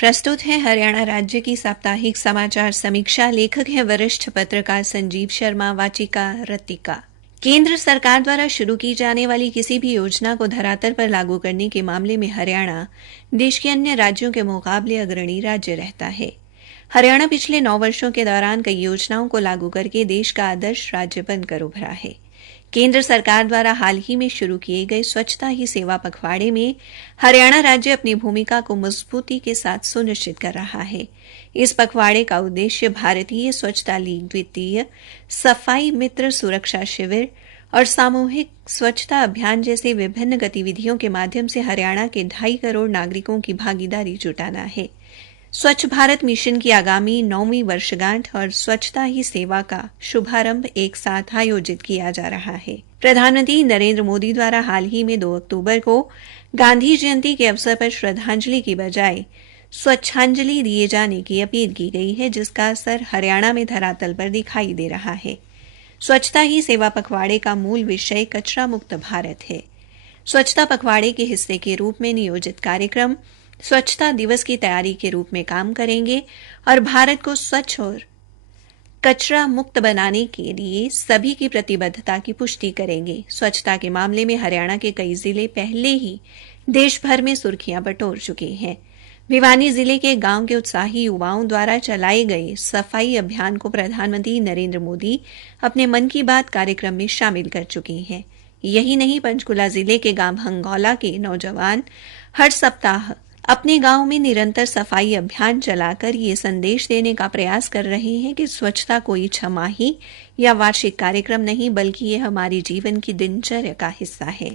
प्रस्तुत है हरियाणा राज्य की साप्ताहिक समाचार समीक्षा। लेखक हैं वरिष्ठ पत्रकार संजीव शर्मा। वाचिका रतिका। केंद्र सरकार द्वारा शुरू की जाने वाली किसी भी योजना को धरातल पर लागू करने के मामले में हरियाणा देश के अन्य राज्यों के मुकाबले अग्रणी राज्य रहता है। हरियाणा पिछले 9 वर्षों के दौरान कई योजनाओं को लागू करके देश का आदर्श राज्य बनकर उभरा है। केंद्र सरकार द्वारा हाल ही में शुरू किए गए स्वच्छता ही सेवा पखवाड़े में हरियाणा राज्य अपनी भूमिका को मजबूती के साथ सुनिश्चित कर रहा है। इस पखवाड़े का उद्देश्य भारतीय स्वच्छता लीग द्वितीय, सफाई मित्र सुरक्षा शिविर और सामूहिक स्वच्छता अभियान जैसे विभिन्न गतिविधियों के माध्यम से हरियाणा के 2.5 करोड़ नागरिकों की भागीदारी जुटाना है। स्वच्छ भारत मिशन की आगामी 9वीं वर्षगांठ और स्वच्छता ही सेवा का शुभारंभ एक साथ आयोजित किया जा रहा है। प्रधानमंत्री नरेंद्र मोदी द्वारा हाल ही में 2 अक्टूबर को गांधी जयंती के अवसर पर श्रद्धांजलि की बजाय स्वच्छांजलि दिए जाने की अपील की गई है, जिसका असर हरियाणा में धरातल पर दिखाई दे रहा है। स्वच्छता ही सेवा पखवाड़े का मूल विषय कचरा मुक्त भारत है। स्वच्छता पखवाड़े के हिस्से के रूप में नियोजित कार्यक्रम स्वच्छता दिवस की तैयारी के रूप में काम करेंगे और भारत को स्वच्छ और कचरा मुक्त बनाने के लिए सभी की प्रतिबद्धता की पुष्टि करेंगे। स्वच्छता के मामले में हरियाणा के कई जिले पहले ही देश भर में सुर्खियां बटोर चुके हैं। भिवानी जिले के गांव के उत्साही युवाओं द्वारा चलाए गए सफाई अभियान को प्रधानमंत्री नरेंद्र मोदी अपने मन की बात कार्यक्रम में शामिल कर चुके हैं। यही नहीं, पंचकुला जिले के गांव हंगौला के नौजवान हर सप्ताह अपने गांव में निरंतर सफाई अभियान चलाकर ये संदेश देने का प्रयास कर रहे हैं कि स्वच्छता कोई छमाही या वार्षिक कार्यक्रम नहीं, बल्कि ये हमारी जीवन की दिनचर्या का हिस्सा है।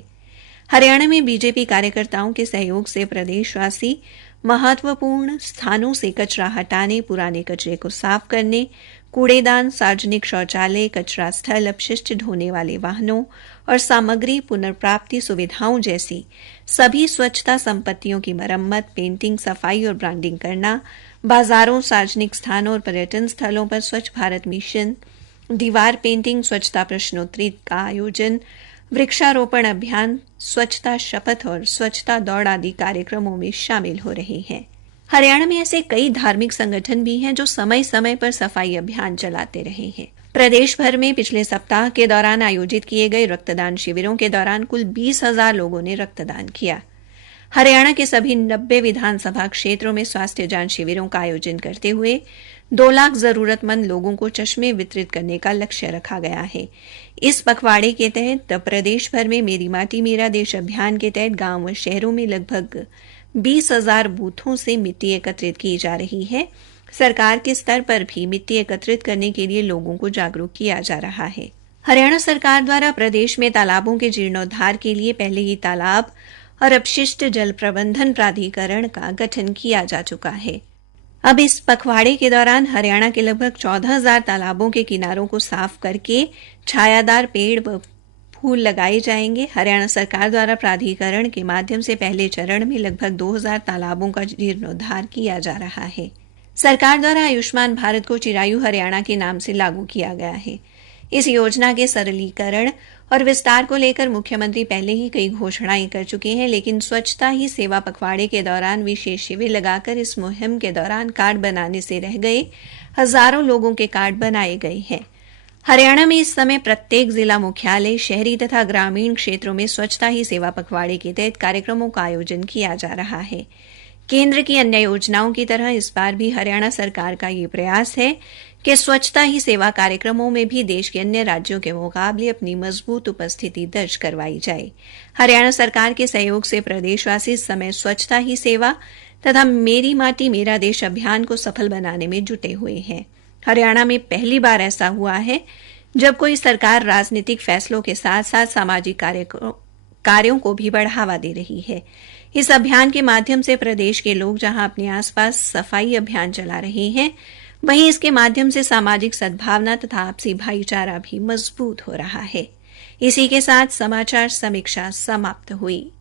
हरियाणा में बीजेपी कार्यकर्ताओं के सहयोग से प्रदेशवासी महत्वपूर्ण स्थानों से कचरा हटाने, पुराने कचरे को साफ करने, कूड़ेदान, सार्वजनिक शौचालय, कचरा स्थल, अपशिष्ट ढोने वाले वाहनों और सामग्री पुनर्प्राप्ति सुविधाओं जैसी सभी स्वच्छता संपत्तियों की मरम्मत, पेंटिंग, सफाई और ब्रांडिंग करना, बाजारों, सार्वजनिक स्थानों और पर्यटन स्थलों पर स्वच्छ भारत मिशन, दीवार पेंटिंग, स्वच्छता प्रश्नोत्तरी का आयोजन, वृक्षारोपण अभियान, स्वच्छता शपथ और स्वच्छता दौड़ आदि कार्यक्रमों में शामिल हो रहे हैं। हरियाणा में ऐसे कई धार्मिक संगठन भी हैं जो समय समय पर सफाई अभियान चलाते रहे हैं। प्रदेश भर में पिछले सप्ताह के दौरान आयोजित किए गए रक्तदान शिविरों के दौरान कुल 20,000 लोगों ने रक्तदान किया। हरियाणा के सभी 90 विधानसभा क्षेत्रों में स्वास्थ्य जांच शिविरों का आयोजन करते हुए 2 लाख जरूरतमंद लोगों को चश्मे वितरित करने का लक्ष्य रखा गया है। इस पखवाड़े के तहत प्रदेश भर में मेरी माटी मेरा देश अभियान के तहत गांव व शहरों में लगभग 20,000 बूथों से मिट्टी एकत्रित की जा रही है। सरकार के स्तर पर भी मिट्टी एकत्रित करने के लिए लोगों को जागरूक किया जा रहा है। हरियाणा सरकार द्वारा प्रदेश में तालाबों के जीर्णोद्धार के लिए पहले ही तालाब और अपशिष्ट जल प्रबंधन प्राधिकरण का गठन किया जा चुका है। अब इस पखवाड़े के दौरान हरियाणा के लगभग 14,000 तालाबों के किनारों को साफ करके छायादार पेड़ व फूल लगाए जाएंगे। हरियाणा सरकार द्वारा प्राधिकरण के माध्यम से पहले चरण में लगभग 2,000 तालाबों का जीर्णोद्धार किया जा रहा है। सरकार द्वारा आयुष्मान भारत को चिरायु हरियाणा के नाम से लागू किया गया है। इस योजना के सरलीकरण और विस्तार को लेकर मुख्यमंत्री पहले ही कई घोषणाएं कर चुके हैं, लेकिन स्वच्छता ही सेवा पखवाड़े के दौरान विशेष शिविर लगाकर इस मुहिम के दौरान कार्ड बनाने से रह गए हजारों लोगों के कार्ड बनाए गए हैं। हरियाणा में इस समय प्रत्येक जिला मुख्यालय, शहरी तथा ग्रामीण क्षेत्रों में स्वच्छता ही सेवा पखवाड़े के तहत कार्यक्रमों का आयोजन किया जा रहा है। केंद्र की अन्य योजनाओं की तरह इस बार भी हरियाणा सरकार का ये प्रयास है कि स्वच्छता ही सेवा कार्यक्रमों में भी देश के अन्य राज्यों के मुकाबले अपनी मजबूत उपस्थिति दर्ज करवाई जाए। हरियाणा सरकार के सहयोग से प्रदेशवासी इस समय स्वच्छता ही सेवा तथा मेरी माटी मेरा देश अभियान को सफल बनाने में जुटे हुए हैं। हरियाणा में पहली बार ऐसा हुआ है जब कोई सरकार राजनीतिक फैसलों के साथ साथ सामाजिक कार्यों को भी बढ़ावा दे रही है। इस अभियान के माध्यम से प्रदेश के लोग जहां अपने आसपास सफाई अभियान चला रहे हैं, वहीं इसके माध्यम से सामाजिक सद्भावना तथा आपसी भाईचारा भी मजबूत हो रहा है। इसी के साथ समाचार समीक्षा समाप्त हुई।